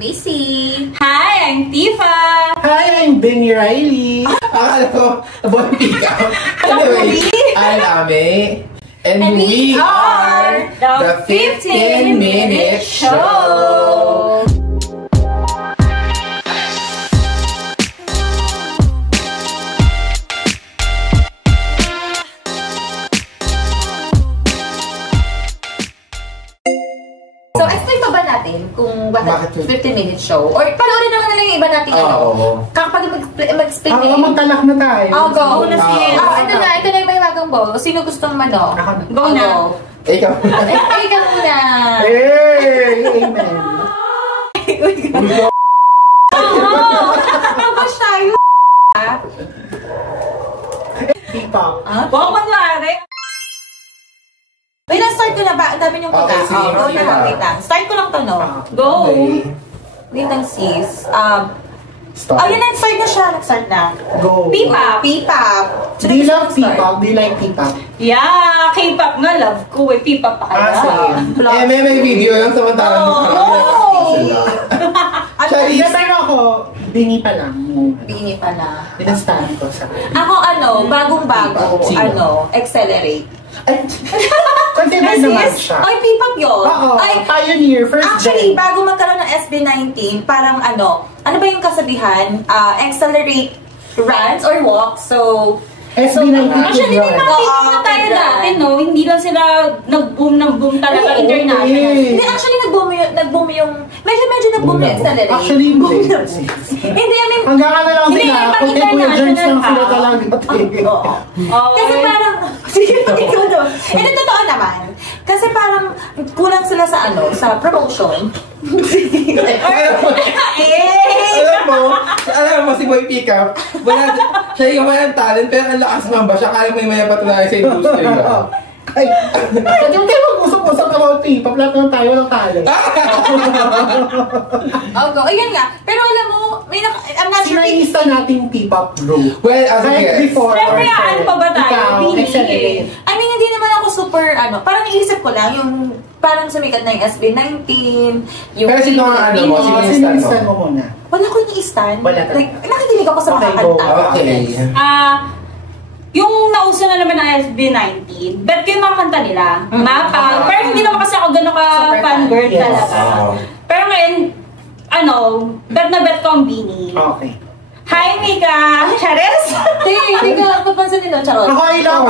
Missy. Hi, I'm Tifa. Hi, I'm Benny Riley. Akala ko, Bonpika. Anyway, I'm Ame. And we are the 15-minute show. So, explain pa ba natin kung bakit 15-minute show? Or panoorin naman na lang yung iba natin kapag mag-explain magtalak na tayo. Go. Ito na yung may magang ball. Sino gustong mano? Go na. Ikaw muna. Ikaw muna. Hey! Amen. Tapos tayo. P-pop. Wow, mangyari. May na-start ko na ba? Ang dami niyong pagka. Go na. Wait lang. Start ko lang to, no? Go. Wait lang, sis. Start. Yan na, start na siya. Nag-start na. Go. P-pop. P-pop. Do you love P-pop? Do you like P-pop? Yeah, K-pop nga love ko. P-pop pa kaya. Same. May video lang samantalang Actually, pero ako, bingi pa lang. Bini pa na. Pinastahan ko sa... Ako, bagong-bago, Accelerate. Consider naman siya. Ay, P-pop yun. Oo, Ay, pioneer, first actually, gen. bago magkaroon ng SB19, parang ano ba yung kasabihan? Accelerate runs or walks. So, SB19 Actually, may mga P-pop na tayo dati, no? Hindi lang sila nag-boom talaga international. Hindi, actually, nag-boom yung, medyo nag-boom yung Accelerate. Actually, Hindi, I mean, hanggang ano lang Hindi, sila, pang kung Kuya Jerns lang international sila pa. talaga. kasi parang, sige, ikaw naman. Hindi, totoo naman. Kasi parang, kulang sila sa sa promotion. Alam mo, si Boy Pickup, siya yung walang talent, pero ang lakas mamba siya, kaya mo yung may patunayan sa industriya. Ay, yung kayo mag-usap-usap about P-pop, lahat naman tayo walang talent. Ayun nga. Pero alam mo, I'm not sure. Sinaista natin P-pop group. Well, as a Right guest. before. Siyempre, ano pa ba tayo? Accelerate. I mean, hindi naman ako super, parang iisip ko lang, yung parang sumikat na yung SB19, yung... Pero sino ang ano mo? Sino yung stand mo? Sinistan mo muna. Wala ko yung i-stand. Wala talaga. Like, nakikinig ako sa mga Okay, go. kanta. Okay. Yung nauso na naman ng SB19, bet ko yung mga kanta nila. Mapa. Pero hindi naman kasi ako gano'n ka-fangirl Yes. talaga. Pero ngayon, bet na bet ko ang Beanie. Okay. Hi, Mika! Charis! Hindi ka papansin nila, charot. Ako ay lang.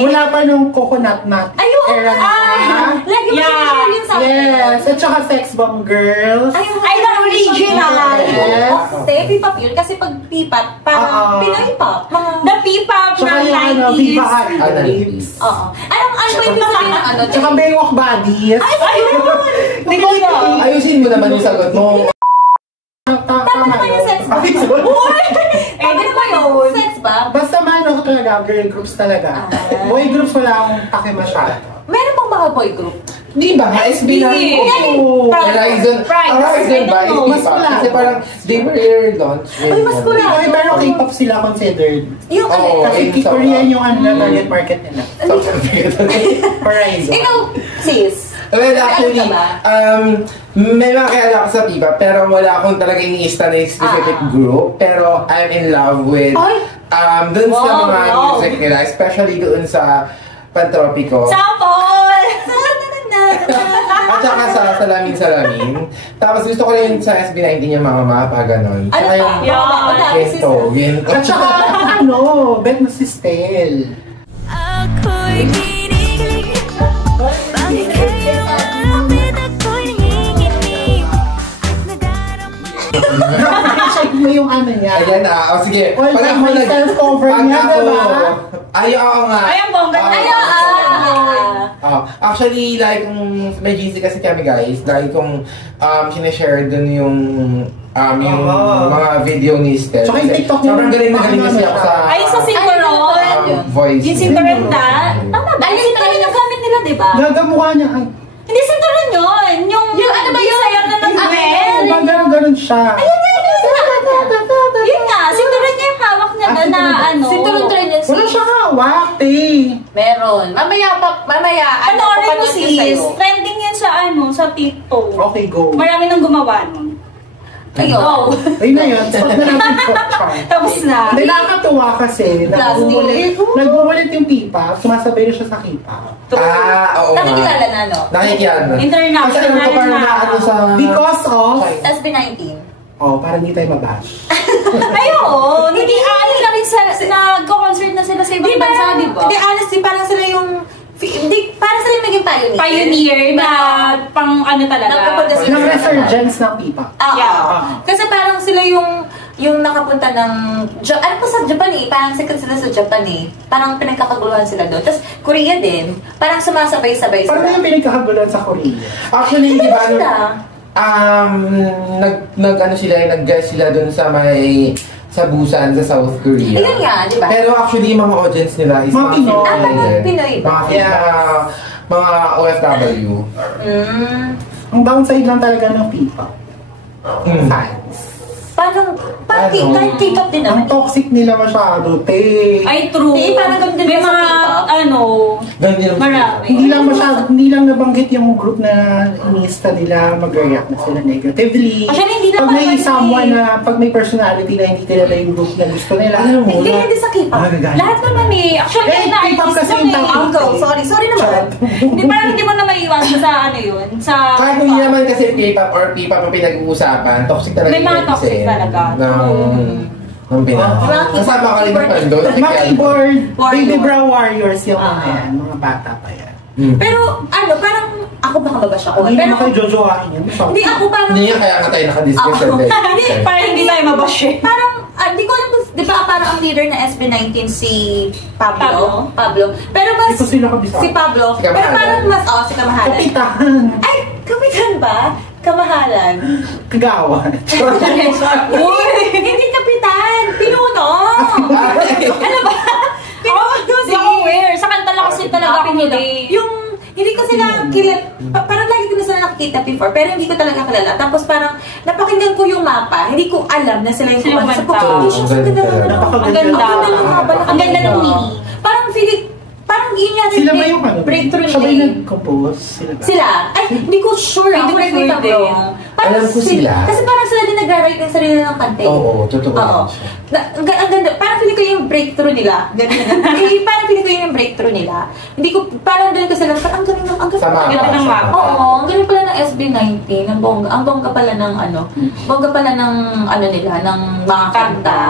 Mula pa nung coconut nut Ayun! era na. Lagi mo siya yun sa akin. Yes. At saka Sex Bomb Girls. Ay, the original! Yes. P-pop yun. Kasi pag P-pop, parang Pinoy pop. The P-pop Tsaka ng yung 90s. Viva Lips. Oo. Ano ba yung sabihin ng Tsaka Baywalk Bodies. Ayun! Hindi ko alam. Ayusin mo naman yung sagot mo. Tama naman yung sex bomb. Eh, di ba yun? Sex bomb? Basta man ako talaga, girl groups talaga. Boy groups wala akong pake masyado. Meron pang mga boy group? Di ba? SB9. Horizon ba? Mas wala. Kasi parang they were launched. Ay, mas wala. Ay, pero K-pop sila considered. Yung Kasi Korean yung target market nila. Horizon. Ikaw, sis. Well, actually, may mga kilala ko sa P-pop, pero wala akong talaga iniista na specific group. Pero I'm in love with dun sa mga music nila, especially doon sa Pantropico. Sample! At saka sa Salamin. Tapos gusto ko rin sa SB19 yung mga mapa, ganon. Ano pa? Ginto. At saka, bet mo si Stel. Ako'y kinikilig, bakit kayo malapit ako'y nanginginig at nadarama. Check mo yung ano niya. Ayan na. O sige. Well, may self-cover niya, diba? Oo nga. Ay, ang bongga. Actually, like, may GC kasi kami guys, dahil kung sinashare dun yung mga video ni Steph. Tsaka yung TikTok sobrang galing kasi ako sa Ay, sa Synchron. voice. Yung Synchron na. Tama ba? Yung Synchron yung gamit nila, di ba? Gagamukha niya. Hindi Synchron yun. Yung ano ba yung sayang na nag-amen? Ganun siya. Yun nga, Synchron niya yung hawak niya doon na ano. Synchron trend yun. Wala siya hawak, Meron. Mamaya, Panoorin mo sis. Trending yun sa TikTok. Okay, go. Marami nang gumawa nun. Ayun. Ayun na yun. Stop na natin po. Tapos na. Hindi, nakakatuwa kasi. Nagbubulit yung pipa, sumasabay na siya sa kipa. Oo nga. Nakikilala na, no? Nakikilala na. International Kasi ano, parang na. ano sa... Because of... SB19. Parang hindi tayo mabash. Ayun, hindi aali na rin nag-concert na sila sa ibang bansa, di ba? Hindi, honestly, parang sila yung... parang sila yung naging pioneer. Pioneer na pang ano talaga. Ng resurgence ng pipa. Yeah. Kasi parang sila yung nakapunta ng... Ano po sa Japan eh? Parang sikat sila sa Japan eh. Parang pinagkakaguluhan sila doon. Tapos Korea din. Parang sumasabay-sabay sila. Parang yung pinagkakaguluhan sa Korea. Actually, di ba? Sila. Nag-guest sila doon sa sa Busan, sa South Korea. Ayun nga, di ba? Pero actually, mga audience nila is Mga Pinoy. Mga Pinoy ba? Mga OFW. Ang downside lang talaga ng pipa. Fans. Parang kahit K-pop din naman. Ang toxic nila masyado, te. Ay, true. Di, parang ganun din may sa mga, K-pop. marami. Hindi lang nabanggit yung group na inista nila, mag-react na sila negatively. Actually, hindi Pag naman may kasi- someone na, pag may personality na hindi nila yung group na gusto nila. Hindi sa K-pop. Lahat naman eh. Actually, Eh, na K-pop artist kasi lang yung eh. tawag. Uncle, sorry naman. Hindi, parang hindi mo na maiiwasan sa ano yun. Sa... Kahit hindi naman kasi K-pop or P-pop ang pinag-uusapan, toxic talaga. May mga yun toxic kasi talaga. Ng Pinas. Kasama ka rin ng Pando. Mga keyboard, Warrior. baby brow warriors yung mga yan, mga bata pa yan. Pero parang ako baka mabash ako. Hindi Pero naman kayo jojoahin yun. hindi ako parang... Hindi nga kaya nga tayo nakadiscuss Ako. din. Hindi, parang hindi tayo mabash eh. Parang, hindi ko alam kung, di ba parang ang leader na SB19 si Pablo? Pero mas, Ito sila kabisa. si Pablo, Si pero Kamahalan. parang mas, si Kamahalan. Kapitan. Ay, kapitan ba? Kamahalan. Kagawan. Uy, hindi kapitan, pinuno. Ano ba? Pinuno Hindi ako aware. Sa kanta lang kasi talaga ako hindi. Yung, hindi ko sila kilala, parang lagi ko na sila nakikita before, pero hindi ko talaga kilala. Tapos parang, napakinggan ko yung mapa, hindi ko alam na sila yung Sila kumanta. yung Sa kumanta. siya, sa ganda naman. Napakaganda. Ang ganda. Ang ganda ng haba. Ang ganda ng mini. Parang feeling, parang yun yata Sila ba yung breakthrough Siya ba nila yung eh. nag-compose? Sila ba? Sila? Ay, hindi ko sure. Hindi ko Correct me if I'm sure wrong. din. Parang Alam ko sila. Kasi parang sila din nag-write ng sarili ng kanta. Oo, totoo Oo. yan siya. Ang ganda. Parang feeling ko yung breakthrough nila. Ganun. Parang feeling ko yung breakthrough nila. Hindi ko, parang doon ko sila, parang ang galing ng, ang galing. Sama Ganda ng mapa. Oo, ang galing pala ng SB19. Ang bongga pala ng bongga pala ng nila, ng mga kanta.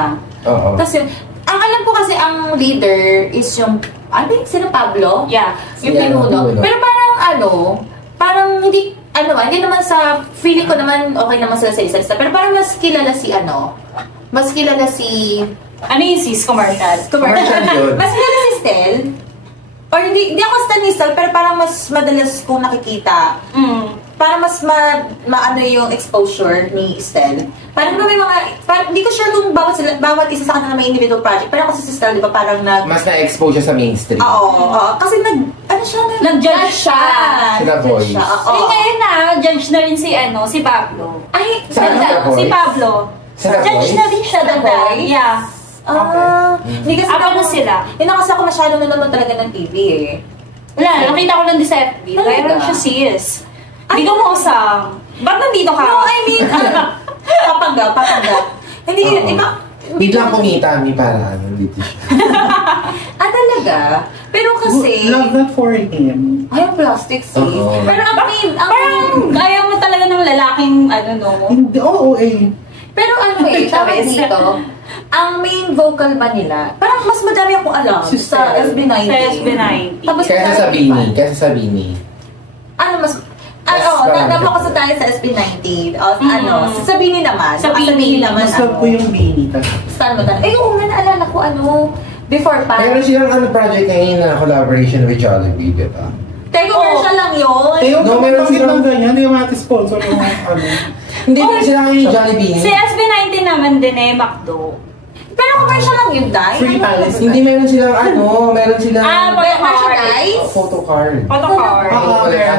Oo. Kasi, ang alam ko kasi ang leader is yung, sino Pablo? Yeah. Yung Yeah, pinuno. pinuno. Pero parang hindi naman sa, feeling ko naman okay naman sila sa isa-isa. Pero parang mas kilala si, Ano yung sis? Commercial. Commercial yun. mas kilala si Stel. Or hindi ako Stel ni Stel, pero parang mas madalas kong nakikita. Parang mas maano yung exposure ni Stel. Parang may parang hindi ko sure kung bawat isa sa kanila may individual project. Pero kasi si Stel, di ba parang Mas na-expose siya sa mainstream. Oo. Kasi Nag-judge siya. Sila Voice. Hindi ngayon judge na rin si Pablo. Ay, Saan ganda. The Voice? Si Pablo. Sila Judge Voice? na rin siya The dada. Voice? Yeah. Hindi kasi Ako na sila. Hindi na kasi ako masyadong nanonood talaga ng TV eh. Wala, nakita ko lang din sa FB. Talaga? Kaya lang siya sis. Hindi ka mo usang. Ba't nandito ka? No, I mean, papanggap. Hindi, Oo. iba. Biglang kumita mi para dito siya. Talaga? Pero kasi, Love that for him. ay, ang plastic sis. Oo. Pero ang main, Parang ayaw mo talaga ng lalaking Hindi, oo pero tawag dito, ang main vocal ba nila, parang mas madami akong alam Si sa Stel. SB19. Sa SB19. Tapos Kesa sa Bini. napakasa tayo sa SB19. Si Sabini naman. Sabini. Mas love ko yung Beanie talaga. Saan mo talaga? Oo nga, naalala ko before pa. Meron silang project ngayon na collaboration with Jollibee, di ba? Teko, commercial lang yun. Tayo, No, meron pag silang- ng ganyan, hindi naman natin sponsor yung Hindi meron sila ngayon yung Jollibee. Si SB19 naman din McDo. Pero commercial lang yun, Dai. Free palace. Hindi meron silang meron silang merchandise? photo card. Photocard.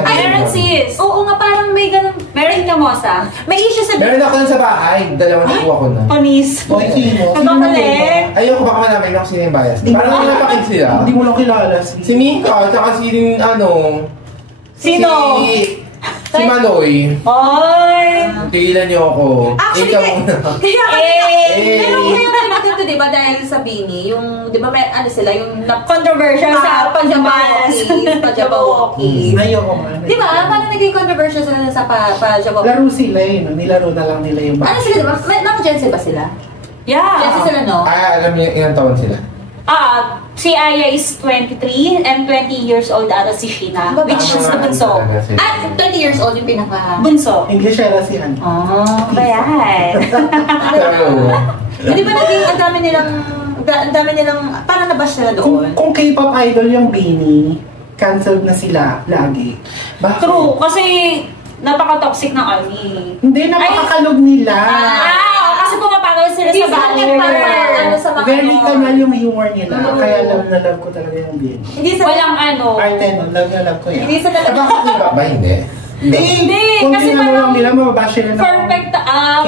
Meron sis. Oo nga, parang may ganun. Meron ka mo sa? May issue sa... Meron ako sa bahay, dalawang nakuha ko na. Panis. Oy, sino? Nagpapalit. Ayoko baka malaman ako sino yung bias. Parang may napakit sila. Hindi mo lang kilala. Si Mika, at saka si Sino? Si Maloy. Oy! Tigilan niyo ako. Actually, Ikaw kaya natin to, di ba, dahil sa Bini, yung, di ba, may, ano sila, yung Controversial sa Pajabawokis. Ayoko nga. Di ba? Parang naging controversial sila sa Pajabawokis. Laro sila no? Nilaro na lang nila yung Ano sila, di ba? Mga Gen Z ba sila? Yeah. Gen Z sila, no? Alam niyo, ilang taon sila? Si Aya is 23 and 20 years old ata si Sheena, which is the bunso. 20 years old yung pinaka... Bunso. English era si Han. Oh, bayan. Pero, Hindi ba naging ang dami nilang, parang nabash sila doon? Kung K-pop idol yung Bini, cancelled na sila lagi. Bakit? True, kasi napaka-toxic ng Army. Hindi, napakakalog nila. Kasi pumapagaw sila sa banner. Ano sa mga... Very kanal yung humor nila. Kaya love na love ko talaga yung Bini. Hindi sa... Walang ano. Arte, no? Love na love ko yan. Hindi sa bakit iba ba? Hindi. Hindi! Kung Kasi tinanong parang nila, mababash sila ng...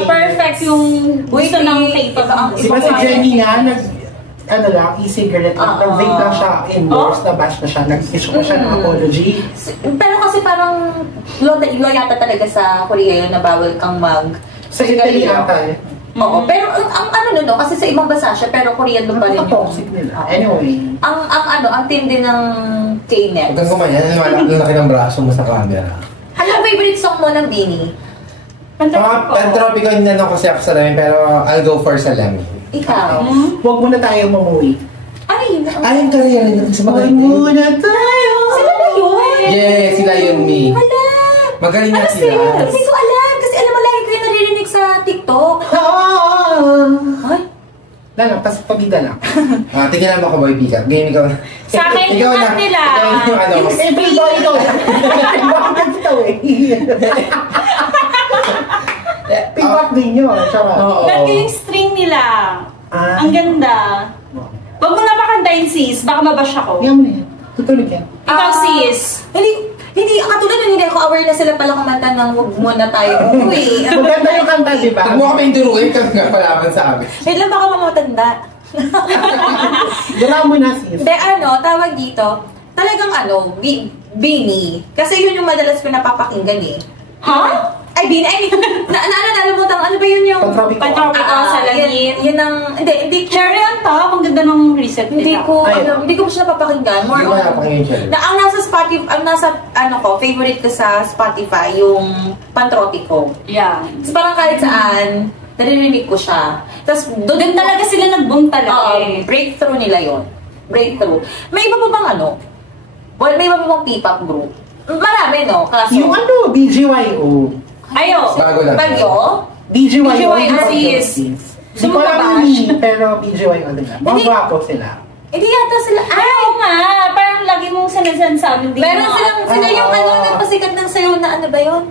perfect yung gusto ng K-pop. Diba si Jennie nga, e-cigarette lang, nag-vape lang siya indoors, nabash na siya, nag-issue ko siya ng apology. Pero kasi parang law yata talaga sa Korea yun na bawal kang Sa Italy ata eh. Oo, pero ang ano no, kasi sa ibang bansa siya, pero Korean pa rin yung... Napaka-toxic nila. Anyway. Ang tindi ng K-net. Huwag kang kumayan, laki ng braso mo sa camera. Anong favorite song mo ng Bini? Pantropico, hinanong kasi ako sa lamin, pero I'll go for Salami. Ikaw? Huwag muna tayo mamuwi. Ano yun? Ayun ka rin natin sa mga Huwag muna tayo! Sila ba yun? Yeah, sila yun, me. Hala! Magaling nga sila. Hindi ko alam. Kasi alam mo, lagi ko yung naririnig sa TikTok. Ay? Lang, tapos pagida lang. Tingnan mo ako, boy, pikat. Game ikaw na. Sa akin Ikaw yung na. nila. Ikaw yung ano. Every boy ito. Bakit nagkitaw eh? Pibak din yun. Charot. Oo. Ganda yung string nila. Ang ganda. Huwag mo napakantayin, sis. Baka mabash ako. Yan mo na yan. Tutulog yan. Ikaw, sis. Hindi, katulad nun, hindi ako aware na sila pala kumanta ng huwag muna tayo umuwi. Maganda yung kanta, di ba? Huwag mo kami duruin kasi nga palaban sa amin. Wait lang, baka mamatanda. Dala mo na sis. Hindi, tawag dito, talagang Bini. Kasi yun yung madalas ko napapakinggan eh. Ha? Ay, Bini, ay, nalimutan, ano ba yun yung... Pantropico sa langit. Yun ang, hindi, Cherry on top. Ang ganda ng reset nila. hindi ko siya napapakinggan. Hindi ko napakinggan siya. Ang nasa Spotify, favorite ko sa Spotify, yung Pantropico. Yeah. Tapos parang kahit saan, naririnig ko siya. Tapos Doon talaga sila nag-boom talaga eh. breakthrough nila yon. Breakthrough. May iba pa bang may iba pa bang P-pop group? Marami, no? Kaso, Yung BGYO. Ayo. Bagyo? BGYO. sis. Hindi ko alam yung pero BGYO nila. Mga gwapo sila. Hindi yata sila. Ayaw nga. Parang lagi mong sinasabi. Meron sila yung nagpasikat ng sayaw na ano ba yun?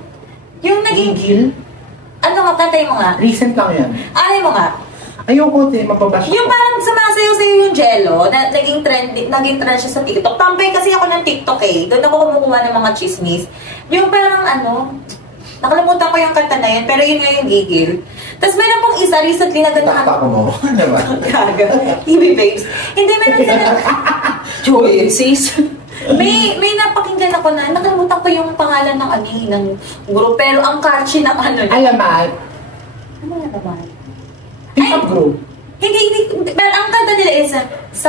Yung naging... Gigil. Ano nga, kantay mo nga? Recent lang yan. Ano mo nga? Ayoko mapabash Yung parang sumasayaw-sayo yung Jello, na naging trend siya sa TikTok. Tambay kasi ako ng TikTok eh. Doon ako kumukuha ng mga chismis. Yung parang nakalimutan ko yung kanta na yun, pero yun nga yung gigil. Tapos meron pong isa, recently na ganyan. Takpak mo. Ano ba? Gaga. Hibi babes. Hindi, meron sila. Joy, sis. May napakinggan ako na, nakalimutan ko yung pangalan ng group, pero ang catchy ng Alamat. Ano na naman? P-pop group. Hindi, pero ang kanta nila is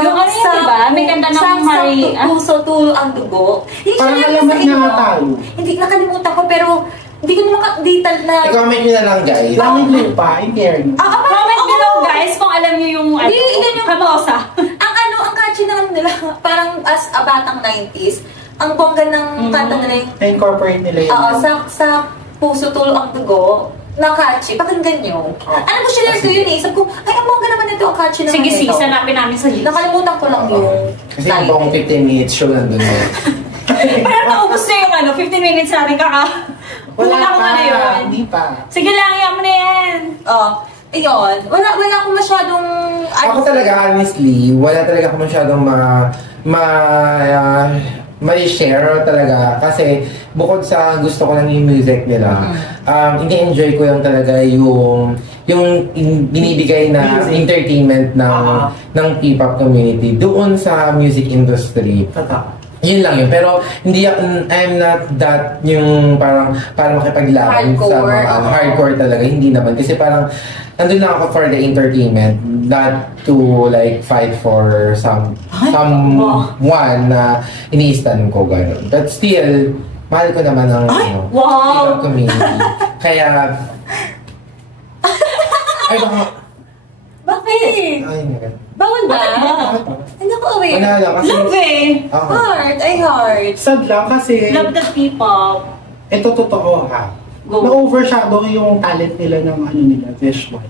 Yung ano yun, diba? May kanta ng Hari. Puso, tulo ang dugo. Hindi Parang siya alamat na nga tayo. Hindi, nakalimutan ko, pero hindi ko naman detail na... I-comment nyo na lang, guys. Langit lupa, in fairness. Comment below, guys, kung alam nyo yung kamosa. Ang catchy na nila, parang as a batang 90s, ang bongga ng kanta nila yung... Na-incorporate nila yun. Oo, sa puso, tulo ang dugo, na catchy, pakinggan nyo. Ano ko share ko yun eh, sabi ko, ay, ang bongga naman ito, ang catchy naman Sige, ito. sis, hanapin namin sa list. Nakalimutan ko lang yung Kasi yung buong 15 minutes show nandun na. Parang naubos na yung 15 minutes natin Wala ko pa, na yun. hindi pa. Sige lang, yan mo na yan. Ayun, wala akong masyadong... Ako talaga, honestly, wala talaga ako masyadong ma-share talaga. Kasi bukod sa gusto ko lang yung music nila, ini-enjoy ko lang talaga yung binibigay na entertainment ng P-pop community doon sa music industry. Yun lang yun. Pero hindi I'm not that yung parang para makipaglaban sa mga hardcore talaga. Hindi naman. Kasi parang nandun lang ako for the entertainment, not to like fight for someone na iniistan ko gano'n. But still, mahal ko naman ang community. Kaya ay baka Bakit? ay Bawal ba? Ano ko aware? wala lang kasi Love eh. Heart, ay heart. Sad lang kasi Love the people. ito totoo ha. Go. Na-overshadow yung talent nila ng nila, visual.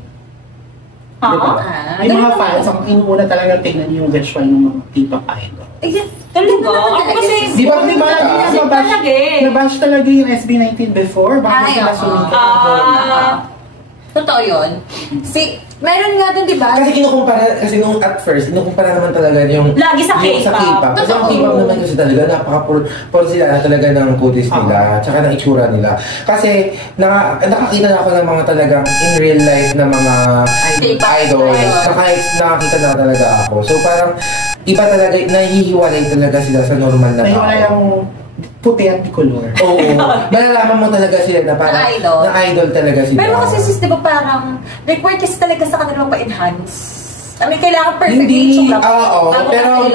Diba? Yung mga fans, ang inuuna talaga tingnan yung visual ng mga K-pop idol. Talaga? Ako kasi... Di ba nabash talaga yung SB19 before? Bago sila sumikat. Totoo yun. Meron nga dun, di ba? kasi kasi nung at first, kinukumpara naman talaga yung Lagi sa K-pop. Kasi ang K-pop naman kasi talaga, napaka-puro sila na talaga ng kutis nila, tsaka ng itsura nila. Kasi nakakita na ako ng mga talagang in real life na mga idols, na kahit nakakita na talaga ako. So parang iba talaga, nahihiwalay talaga sila sa normal na tao. Nahiwalay ang puti at color. Oo. Malalaman mo talaga sila na parang na idol talaga sila. Pero kasi sis, di ba parang required kasi talaga sa kanila pa-enhance. I mean, kailangan perfect Hindi, yung oo. Pero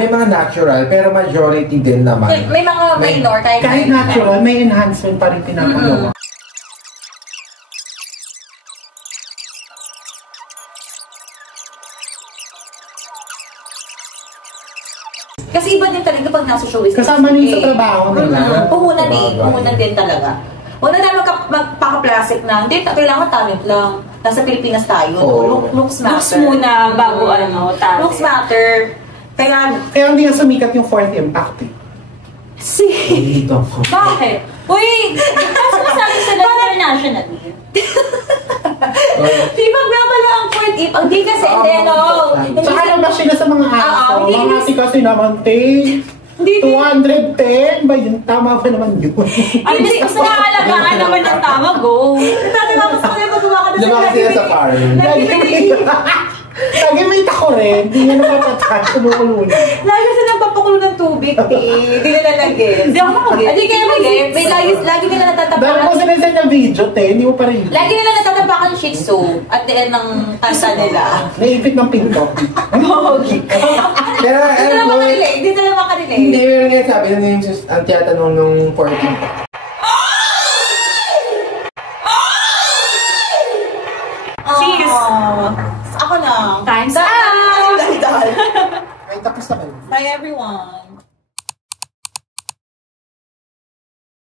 may mga natural, pero majority din naman. May mga minor Kahit natural, may enhancement pa rin pinapagawa. Kasi iba din talaga pag nasa showbiz. Kasama nila sa trabaho nila. Puhunan din talaga. Una na magpaka-plastic na, hindi, kailangan talent lang. Nasa Pilipinas tayo. Looks matter. Looks muna bago talent. Looks matter. Kaya hindi nga sumikat yung Fourth Impact eh. Dito ako. Bakit? Uy, kasi nasabi sila internationally. di ba pala ang fourth ip? Ang di kasi, Saka naman sila sa mga aso. Mga ati kasi naman, 210 ba yun? Tama ba naman yun? Ay, mas nakakalagaan naman ng tama, go. Dati nga, mas kaya magawa ka na Lumaki sila sa farm. Lagi may tako rin. Hindi nga napapatay. Tumukulun. Lagi sila nagpapakulo ng tubig, Hindi nila lagay. Hindi ako makagay. Hindi kaya may lagi nila Dahil natatapakan. ko sinasend yung video, hindi mo pa rin. Lagi nila natatapakan shih tzu at the end ng kanta nila. Naipit ng pinto. Pero, Hindi nila makarelate. hindi, meron nga sabi na yung ang tiyatanong nung 14. Cheers. Ako na. Time's Dahil. Ay, tapos na kayo. Bye everyone.